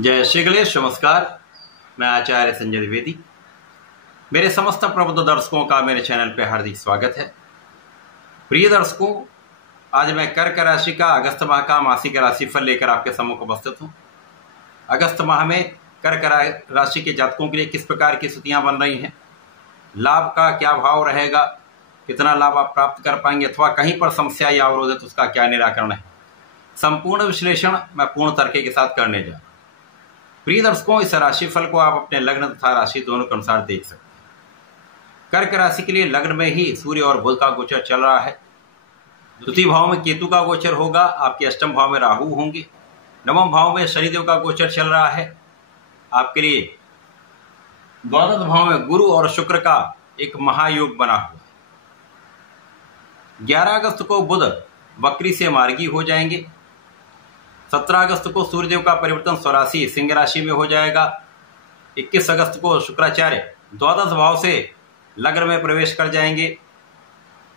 जय श्री गणेश। नमस्कार, मैं आचार्य संजय द्विवेदी। मेरे समस्त प्रबुद्ध दर्शकों का मेरे चैनल पर हार्दिक स्वागत है। प्रिय दर्शकों, आज मैं कर्क राशि का अगस्त माह का मासिक राशिफल लेकर आपके सम्मुख उपस्थित हूँ। अगस्त माह में कर्क राशि के जातकों के लिए किस प्रकार की स्थितियां बन रही हैं, लाभ का क्या भाव रहेगा, कितना लाभ आप प्राप्त कर पाएंगे अथवा कहीं पर समस्या या अवरोध है तो उसका क्या निराकरण है, संपूर्ण विश्लेषण मैं पूर्ण तर्क के साथ करने जा रहा हूं। प्रिय दर्शकों, इस राशिफल को आप अपने लग्न तथा राशि दोनों के अनुसार देख सकते हैं। कर्क राशि के लिए लग्न में ही सूर्य और बुध का गोचर चल रहा है। द्वितीय भाव में केतु का गोचर होगा, आपके अष्टम भाव में राहु होंगे, नवम भाव में शनिदेव का गोचर चल रहा है। आपके लिए द्वादश भाव में गुरु और शुक्र का एक महायोग बना हुआ है। 11 अगस्त को बुध वक्री से मार्गी हो जाएंगे। 17 अगस्त को सूर्यदेव का परिवर्तन स्वराशि सिंह राशि में हो जाएगा। 21 अगस्त को शुक्राचार्य द्वादश भाव से लग्न में प्रवेश कर जाएंगे।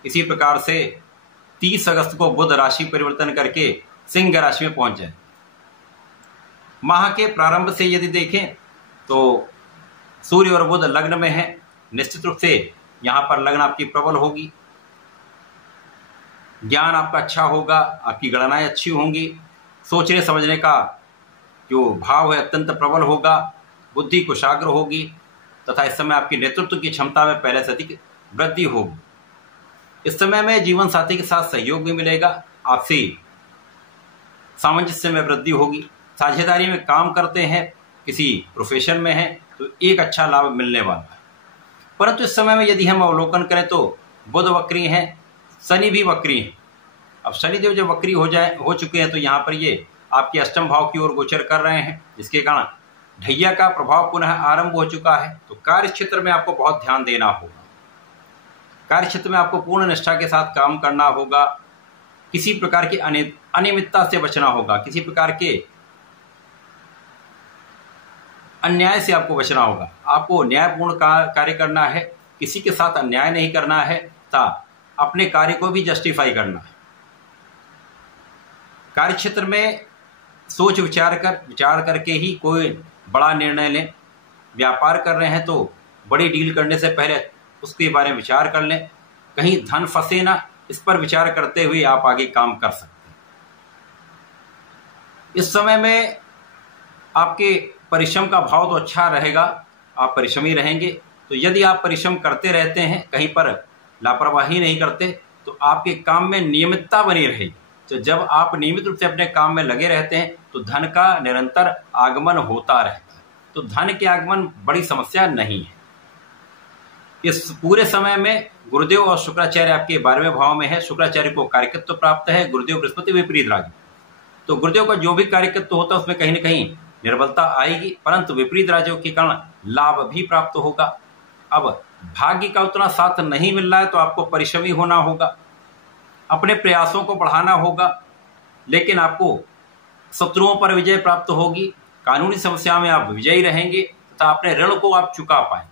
इसी प्रकार से 30 अगस्त को बुध राशि परिवर्तन करके सिंह राशि में पहुंच जाए। माह के प्रारंभ से यदि देखें तो सूर्य और बुध लग्न में है। निश्चित रूप से यहां पर लग्न आपकी प्रबल होगी, ज्ञान आपका अच्छा होगा, आपकी गणनाएं अच्छी होंगी, सोचने समझने का जो भाव है अत्यंत प्रबल होगा, बुद्धि कुशाग्र होगी तथा इस समय आपकी नेतृत्व की क्षमता में पहले से अधिक वृद्धि होगी। इस समय में जीवन साथी के साथ सहयोग भी मिलेगा, आपसी सामंजस्य में वृद्धि होगी। साझेदारी में काम करते हैं, किसी प्रोफेशन में हैं तो एक अच्छा लाभ मिलने वाला है। परंतु इस समय में यदि हम अवलोकन करें तो बुध वक्री हैं, शनि भी वक्री हैं। अब शनिदेव जब वक्री हो चुके हैं तो यहाँ पर ये आपके अष्टम भाव की ओर गोचर कर रहे हैं, जिसके कारण ढैया का प्रभाव पुनः आरंभ हो चुका है। तो कार्य क्षेत्र में आपको बहुत ध्यान देना होगा। कार्य क्षेत्र में आपको पूर्ण निष्ठा के साथ काम करना होगा। किसी प्रकार की अनियमितता से बचना होगा, किसी प्रकार के अन्याय से आपको बचना होगा। आपको न्यायपूर्ण कार्य करना है, किसी के साथ अन्याय नहीं करना है तथा अपने कार्य को भी जस्टिफाई करना है। कार्य क्षेत्र में सोच विचार करके ही कोई बड़ा निर्णय लें। व्यापार कर रहे हैं तो बड़ी डील करने से पहले उसके बारे में विचार कर लें, कहीं धन फंसे ना, इस पर विचार करते हुए आप आगे काम कर सकते हैं। इस समय में आपके परिश्रम का भाव तो अच्छा रहेगा, आप परिश्रमी रहेंगे। तो यदि आप परिश्रम करते रहते हैं, कहीं पर लापरवाही नहीं करते, तो आपके काम में नियमितता बनी रहेगी। तो जब आप नियमित रूप से अपने काम में लगे रहते हैं तो धन का निरंतर आगमन होता रहता है। तो धन के आगमन बड़ी समस्या नहीं है। इस पूरे समय में गुरुदेव और शुक्राचार्य आपके 12वें भाव में है। शुक्राचार्य को कार्यकत्व प्राप्त है, गुरुदेव बृहस्पति विपरीत राजयोग। तो गुरुदेव का जो भी कार्यकत्व होता है उसमें कहीं ना कहीं निर्बलता आएगी, परंतु विपरीत राजयोग के कारण लाभ भी प्राप्त होगा। अब भाग्य का उतना साथ नहीं मिल रहा है तो आपको परिश्रमी होना होगा, अपने प्रयासों को बढ़ाना होगा, लेकिन आपको शत्रुओं पर विजय प्राप्त होगी। कानूनी समस्या में आप विजयी रहेंगे तथा अपने ऋण को आप चुका पाएंगे।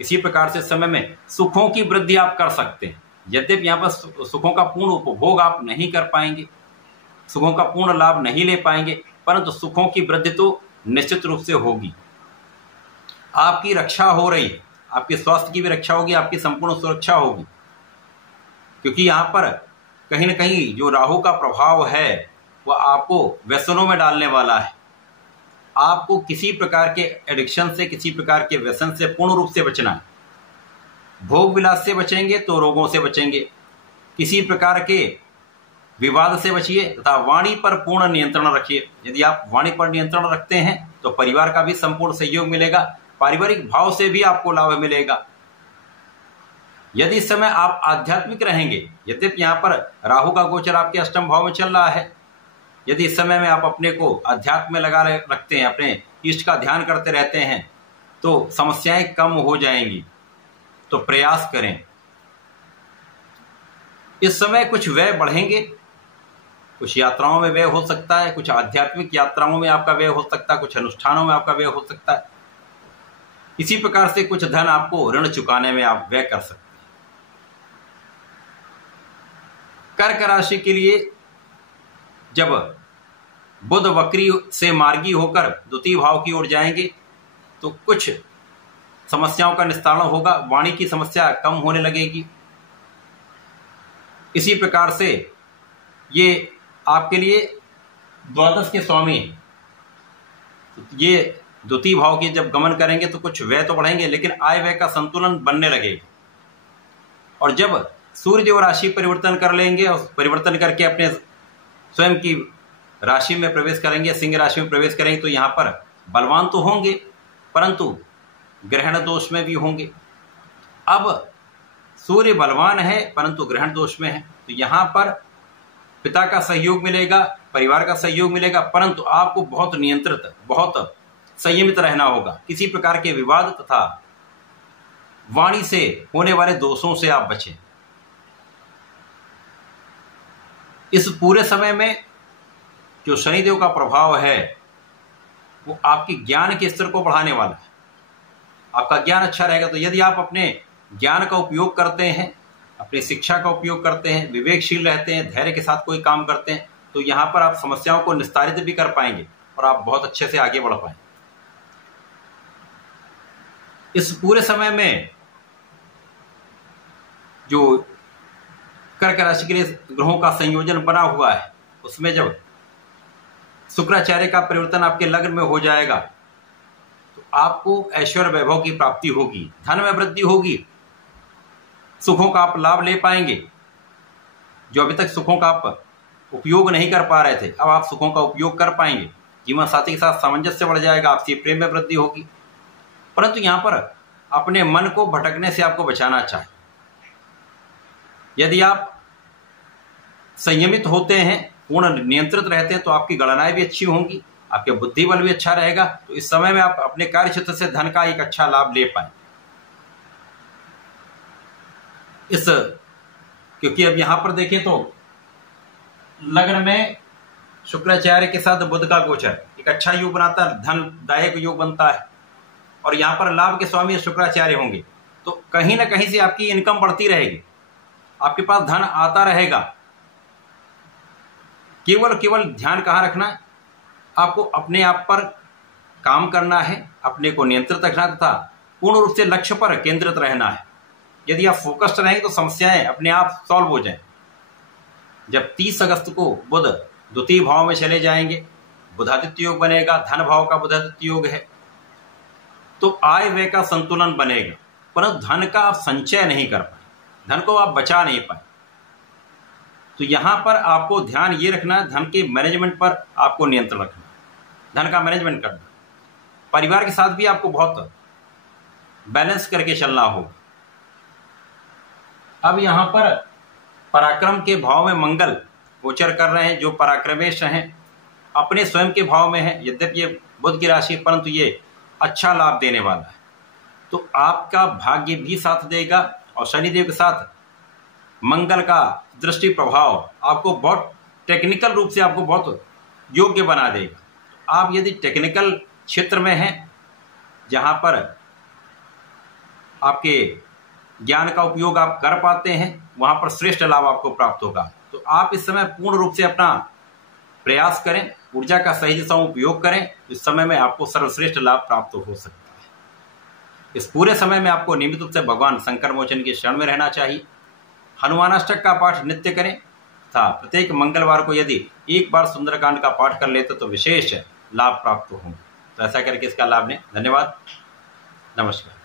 इसी प्रकार से समय में सुखों की वृद्धि आप कर सकते हैं। यद्यपि यहाँ पर सुखों का पूर्ण उपभोग आप नहीं कर पाएंगे, सुखों का पूर्ण लाभ नहीं ले पाएंगे, परंतु सुखों की वृद्धि तो निश्चित रूप से होगी। आपकी रक्षा हो रही है, आपके स्वास्थ्य की भी रक्षा होगी, आपकी संपूर्ण सुरक्षा होगी, क्योंकि यहाँ पर कहीं ना कहीं जो राहु का प्रभाव है वह आपको व्यसनों में डालने वाला है। आपको किसी प्रकार के एडिक्शन से, किसी प्रकार के व्यसन से पूर्ण रूप से बचना है। भोग विलास से बचेंगे तो रोगों से बचेंगे। किसी प्रकार के विवाद से बचिए तथा वाणी पर पूर्ण नियंत्रण रखिए। यदि आप वाणी पर नियंत्रण रखते हैं तो परिवार का भी संपूर्ण सहयोग मिलेगा, पारिवारिक भाव से भी आपको लाभ मिलेगा। यदि इस समय आप आध्यात्मिक रहेंगे, यद्यपि यहाँ पर राहु का गोचर आपके अष्टम भाव में चल रहा है, यदि इस समय में आप अपने को अध्यात्म में लगा रखते हैं, अपने इष्ट का ध्यान करते रहते हैं तो समस्याएं कम हो जाएंगी। तो प्रयास करें। इस समय कुछ व्यय बढ़ेंगे, कुछ यात्राओं में व्यय हो सकता है, कुछ आध्यात्मिक यात्राओं में आपका व्यय हो सकता है, कुछ अनुष्ठानों में आपका व्यय हो सकता है। इसी प्रकार से कुछ धन आपको ऋण चुकाने में आप व्यय कर सकते हैं। कर्क राशि के लिए जब बुध वक्री से मार्गी होकर द्वितीय भाव की ओर जाएंगे तो कुछ समस्याओं का निस्तारण होगा, वाणी की समस्या कम होने लगेगी। इसी प्रकार से ये आपके लिए द्वादश के स्वामी, ये द्वितीय भाव के जब गमन करेंगे तो कुछ व्यय तो बढ़ेंगे, लेकिन आय व्यय का संतुलन बनने लगेगा। और जब सूर्य देव राशि परिवर्तन कर लेंगे और परिवर्तन करके अपने स्वयं की राशि में प्रवेश करेंगे, सिंह राशि में प्रवेश करेंगे, तो यहाँ पर बलवान तो होंगे परंतु ग्रहण दोष में भी होंगे। अब सूर्य बलवान है परंतु ग्रहण दोष में है, तो यहाँ पर पिता का सहयोग मिलेगा, परिवार का सहयोग मिलेगा, परंतु आपको बहुत नियंत्रित, बहुत संयमित रहना होगा। किसी प्रकार के विवाद तथा वाणी से होने वाले दोषों से आप बचें। इस पूरे समय में जो शनिदेव का प्रभाव है वो आपकी ज्ञान के स्तर को बढ़ाने वाला है। आपका ज्ञान अच्छा रहेगा तो यदि आप अपने ज्ञान का उपयोग करते हैं, अपनी शिक्षा का उपयोग करते हैं, विवेकशील रहते हैं, धैर्य के साथ कोई काम करते हैं, तो यहाँ पर आप समस्याओं को निस्तारित भी कर पाएंगे और आप बहुत अच्छे से आगे बढ़ पाएंगे। इस पूरे समय में जो कर्क राशि के लिए ग्रहों का संयोजन बना हुआ है, उसमें जब शुक्राचार्य का परिवर्तन आपके लग्न में हो जाएगा तो आपको ऐश्वर्य वैभव की प्राप्ति होगी, धन में वृद्धि होगी, सुखों का आप लाभ ले पाएंगे। जो अभी तक सुखों का आप उपयोग नहीं कर पा रहे थे, अब आप सुखों का उपयोग कर पाएंगे। जीवन साथी के साथ सामंजस्य बढ़ जाएगा, आपसी प्रेम में वृद्धि होगी। परंतु यहाँ पर अपने मन को भटकने से आपको बचाना चाहिए। यदि आप संयमित होते हैं, पूर्ण नियंत्रित रहते हैं, तो आपकी गणनाएं भी अच्छी होंगी, आपके बुद्धि बल भी अच्छा रहेगा, तो इस समय में आप अपने कार्य क्षेत्र से धन का एक अच्छा लाभ ले पाए। क्योंकि अब यहां पर देखें तो लग्न में शुक्राचार्य के साथ बुध का गोचर एक अच्छा योग बनाता है, धनदायक योग बनता है, और यहां पर लाभ के स्वामी शुक्राचार्य होंगे, तो कहीं ना कहीं से आपकी इनकम बढ़ती रहेगी, आपके पास धन आता रहेगा। केवल ध्यान कहाँ रखना है, आपको अपने आप पर काम करना है, अपने को नियंत्रित रखना तथा पूर्ण रूप से लक्ष्य पर केंद्रित रहना है। यदि आप फोकस्ड रहेंगे तो समस्याएं अपने आप सॉल्व हो जाएं। जब 30 अगस्त को बुध द्वितीय भाव में चले जाएंगे, बुधादित्य योग बनेगा, धन भाव का बुधादित्य योग है, तो आय व्यय का संतुलन बनेगा, परंतु धन का आप संचय नहीं कर पाए, धन को आप बचा नहीं पाए। तो यहां पर आपको ध्यान ये रखना है, धन के मैनेजमेंट पर आपको नियंत्रण रखना है, धन का मैनेजमेंट करना। परिवार के साथ भी आपको बहुत बैलेंस करके चलना होगा। अब यहां पर पराक्रम के भाव में मंगल गोचर कर रहे हैं, जो पराक्रमेश हैं अपने स्वयं के भाव में है, यद्यपि ये बुध की राशि, परंतु ये अच्छा लाभ देने वाला है। तो आपका भाग्य भी साथ देगा और शनिदेव के साथ मंगल का दृष्टि प्रभाव आपको बहुत टेक्निकल रूप से आपको बहुत योग्य बना देगा। आप यदि टेक्निकल क्षेत्र में हैं, जहां पर आपके ज्ञान का उपयोग आप कर पाते हैं, वहां पर श्रेष्ठ लाभ आपको प्राप्त होगा। तो आप इस समय पूर्ण रूप से अपना प्रयास करें, ऊर्जा का सही दिशा में उपयोग करें, इस समय में आपको सर्वश्रेष्ठ लाभ प्राप्त हो सकता है। इस पूरे समय में आपको नियमित रूप से भगवान शंकर मोचन की शरण में रहना चाहिए। हनुमानाष्टक का पाठ नित्य करें तथा प्रत्येक मंगलवार को यदि एक बार सुंदरकांड का पाठ कर लेते तो विशेष लाभ प्राप्त होंगे। तो ऐसा करके इसका लाभ लें। धन्यवाद, नमस्कार।